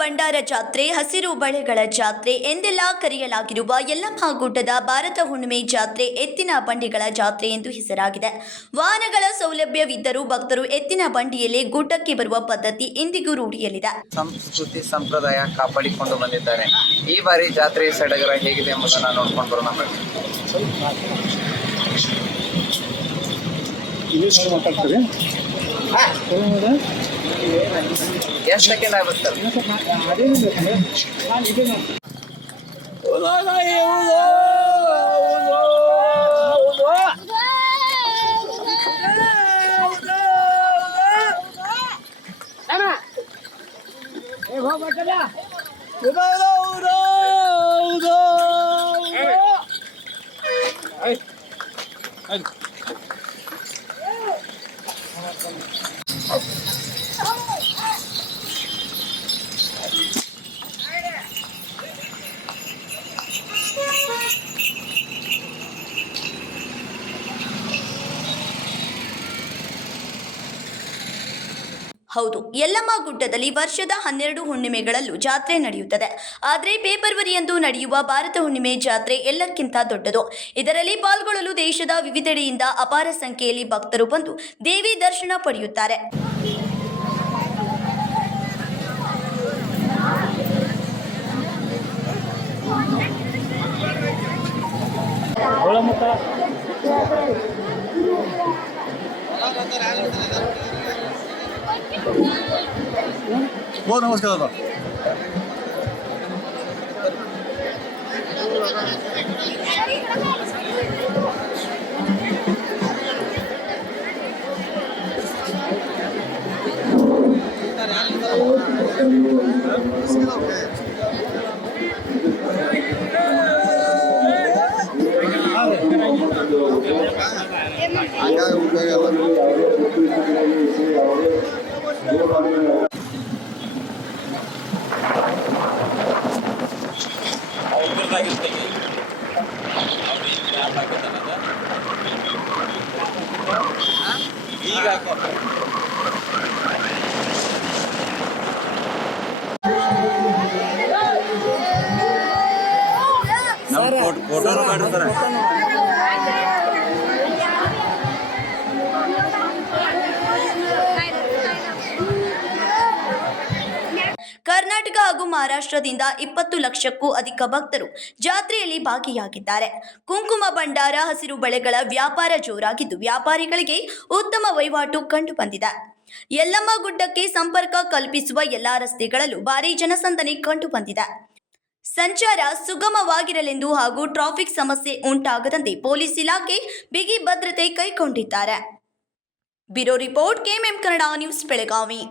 ಭಂಡಾರ ಜಾತ್ರೆ, ಹಸಿರು ಬಳೆಗಳ ಜಾತ್ರೆ ಎಂದೆಲ್ಲ ಕರೆಯಲಾಗಿರುವ ಯಲ್ಲಮ್ಮ ಗುಡ್ಡದ ಭಾರತ ಹುಣ್ಣಿಮೆ ಜಾತ್ರೆ ಎತ್ತಿನ ಬಂಡಿಗಳ ಜಾತ್ರೆ ಎಂದು ಹೆಸರಾಗಿದೆ. ವಾಹನಗಳ ಸೌಲಭ್ಯವಿದ್ದರೂ ಭಕ್ತರು ಎತ್ತಿನ ಬಂಡಿಯಲ್ಲೇ ಗುಡ್ಡಕ್ಕೆ ಬರುವ ಪದ್ಧತಿ ಇಂದಿಗೂ ರೂಢಿಯಲ್ಲಿದೆ. ಸಂಸ್ಕೃತಿ ಸಂಪ್ರದಾಯ ಕಾಪಾಡಿಕೊಂಡು ಬಂದಿದ್ದಾರೆ. ಈ ಬಾರಿ ಜಾತ್ರೆಯ ಸಡಗರ ಹೇಗಿದೆ ಎಂಬುದನ್ನು ನೋಡ್ಕೊಂಡು ಬರೋಣ. ಎಷ್ಟು ಸೆಕೆಂಡ್ ಆಗುತ್ತೆ? ಹೌದು, ಯಲ್ಲಮ್ಮ ಗುಡ್ಡದಲ್ಲಿ ವರ್ಷದ 12 ಹುಣ್ಣಿಮೆಗಳಲ್ಲೂ ಜಾತ್ರೆ ನಡೆಯುತ್ತದೆ. ಆದರೆ ಫೆಬ್ರವರಿಯಂದು ನಡೆಯುವ ಭಾರತ ಹುಣ್ಣಿಮೆ ಜಾತ್ರೆ ಎಲ್ಲಕ್ಕಿಂತ ದೊಡ್ಡದು. ಇದರಲ್ಲಿ ಪಾಲ್ಗೊಳ್ಳಲು ದೇಶದ ವಿವಿಧೆಡೆಯಿಂದ ಅಪಾರ ಸಂಖ್ಯೆಯಲ್ಲಿ ಭಕ್ತರು ಬಂದು ದೇವಿ ದರ್ಶನ ಪಡೆಯುತ್ತಾರೆ. ನಮಸ್ಕಾರ. ಫೋಟೋ ಮಾಡಿರ್ತಾರೆ. ಕರ್ನಾಟಕ ಹಾಗೂ ಮಹಾರಾಷ್ಟ್ರದಿಂದ 20 ಲಕ್ಷಕ್ಕೂ ಅಧಿಕ ಭಕ್ತರು ಜಾತ್ರೆಯಲ್ಲಿ ಭಾಗಿಯಾಗಿದ್ದಾರೆ. ಕುಂಕುಮ ಭಂಡಾರ, ಹಸಿರು ಬಳೆಗಳ ವ್ಯಾಪಾರ ಜೋರಾಗಿದ್ದು ವ್ಯಾಪಾರಿಗಳಿಗೆ ಉತ್ತಮ ವಹಿವಾಟು ಕಂಡು ಬಂದಿದೆ. ಯಲ್ಲಮ್ಮ ಗುಡ್ಡಕ್ಕೆ ಸಂಪರ್ಕ ಕಲ್ಪಿಸುವ ಎಲ್ಲಾ ರಸ್ತೆಗಳಲ್ಲೂ ಭಾರೀ ಜನಸಂದಣಿ ಕಂಡು ಬಂದಿದೆ. ಸಂಚಾರ ಸುಗಮವಾಗಿರಲೆಂದು ಹಾಗೂ ಟ್ರಾಫಿಕ್ ಸಮಸ್ಯೆ ಉಂಟಾಗದಂತೆ ಪೊಲೀಸ್ ಇಲಾಖೆ ಬಿಗಿ ಭದ್ರತೆ ಕೈಗೊಂಡಿದ್ದಾರೆ. Bureau report, KMM Kannada news, Belagavi.